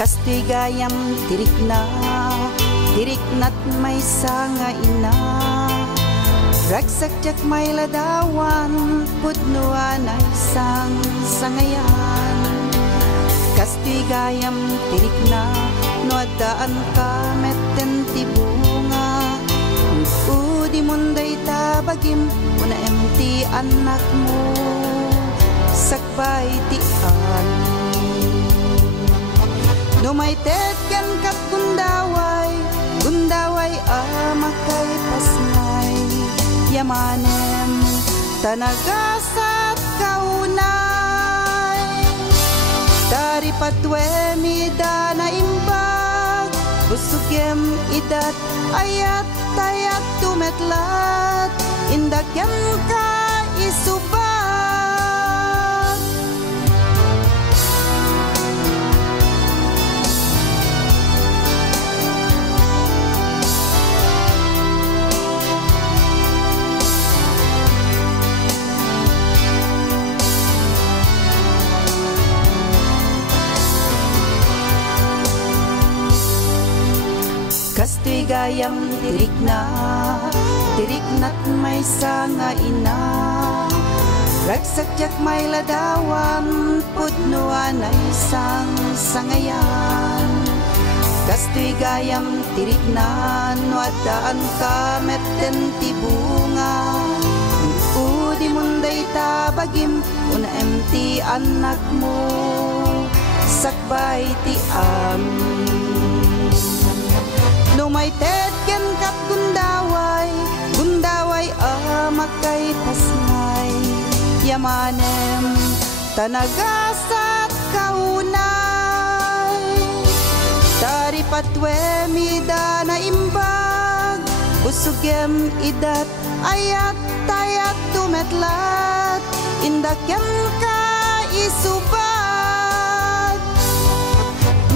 Kastoy gayam tiriknat may sanga ina. Ragsak may ladawan, pudnuan ay sang sangayan. Kastoy gayam tirikna, nuadaan ka metten tibunga. Udi munday tabagim, una emti anak mo, sakbay tian. Numay tetken kat gundaway amakay pasnay. Yamanem tanagasat kaunay. Dari patwe mida na imbag, busugem idat ayat tayat tumetlat. Indagyan ka isubag. Kastoy gayam tiriknat may sanga ina. Ragsak may ladawan, pudnuan ay sang sangayan. Kastoy gayam tiriknan, nuadaan ka metten tibunga. Udi munday tabagim, una emti anak mo, sakbay tiam. Numay tetken kat gundaway amakay pasnay. Yamanem tanagasat kaunay. Dari patwe mida na imbag, busugem idat ayat tayat tumetlat. Indakyan ka isubad.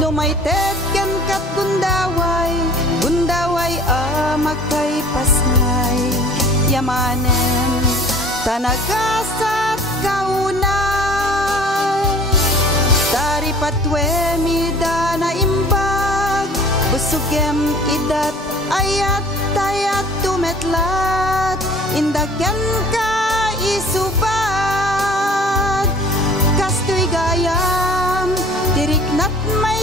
Numay tetken kat gundaway amakay pasnay. Yamanem tanagasat kaunay. Dari patwe mida na imbag, busugem idat ayat tayat tumetlat. Indagyan ka isubad. Kastoy gayam tiriknat may